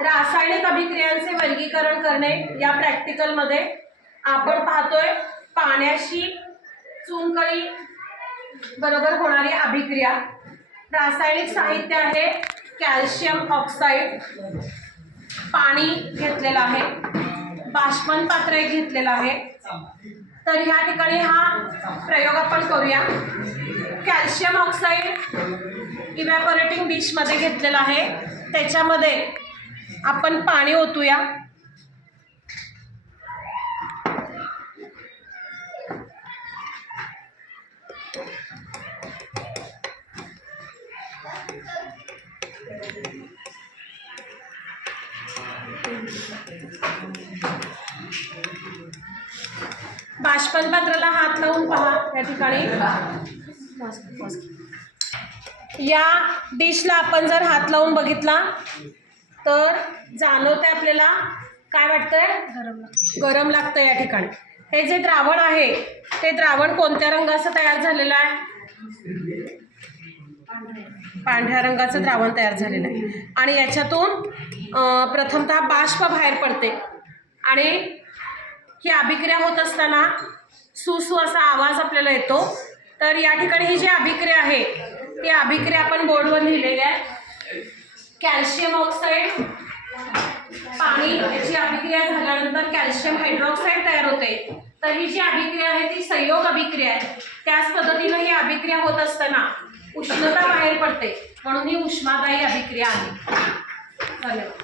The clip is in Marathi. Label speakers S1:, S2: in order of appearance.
S1: रासायनिक अभिक्रियांचे वर्गीकरण करणे या प्रॅक्टिकलमध्ये आपण पाहतोय पाण्याशी चुनकळी बरोबर होणारी अभिक्रिया. रासायनिक साहित्य आहे कॅल्शियम ऑक्साईड पाणी घेतलेलं आहे. बाष्पन पात्र घेतलेलं आहे. तर ह्या ठिकाणी हा प्रयोग आपण करूया. कॅल्शियम ऑक्साईड इव्हॅपोरेटिंग डिशमध्ये घेतलेला आहे. त्याच्यामध्ये आपण पाणी ओतूया. बाष्पन पात्राला हात लावून पहा या ठिकाणी. या डिशला आपण जर हात लावून बघितला तर जाणवतंय आपल्याला काय वाटतंय? गरम गरम लागतं या ठिकाणी. हे जे द्रावण आहे ते द्रावण कोणत्या रंगाचं तयार झालेलं आहे? पांढऱ्या रंगाचं द्रावण तयार झालेलं आहे. आणि याच्यातून प्रथमतः बाष्प बाहेर पडते. आणि ही अभिक्रिया होत असताना सुसू असा आवाज आपल्याला येतो. तर या ठिकाणी ही जी अभिक्रिया आहे ती अभिक्रिया आपण बोर्डवर लिहिलेली आहे. कॅल्शियम ऑक्साईड पाणी याची अभिक्रिया झाल्यानंतर कॅल्शियम हायड्रॉक्साईड तयार होते. तर ही जी अभिक्रिया आहे ती संयोग अभिक्रिया आहे. त्याच पद्धतीनं ही अभिक्रिया होत असताना उष्णता बाहेर पडते. म्हणून ही उष्मादायी अभिक्रिया आहे. धन्यवाद.